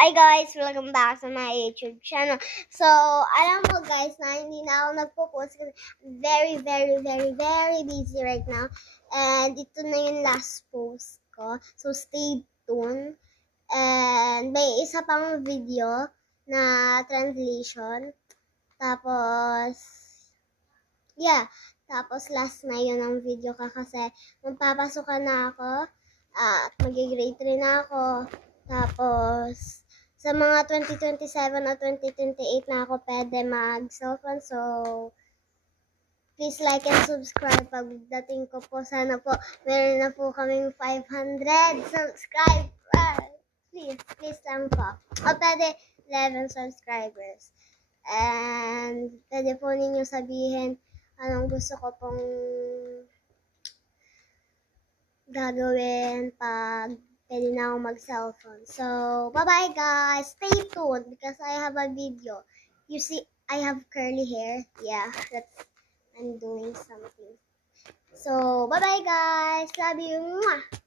Hi guys! Welcome back sa my YouTube channel. So, alam mo guys na hindi na ako nagpo-post kasi very busy right now. And ito na yung last post ko. So, stay tuned. And may isa pang video na translation. Tapos, yeah. Tapos, last na yun ang video ko kasi magpapasukan na ako. At mag-grade 3 na ako. Tapos, sa mga 2027 o 2028 na ako pwede mag-cellphone. So, please like and subscribe. Pagdating ko po, sana po, meron na po kaming 500 subscribers. Please lang po. O pwede 11 subscribers. And pwede po ninyo sabihin anong gusto ko pong gagawin pag pwede na akong mag-cellphone. So, bye-bye guys! Stay tuned because I have a video. You see, I have curly hair. Yeah, I'm doing something. So, bye-bye guys! Love you! Mwah!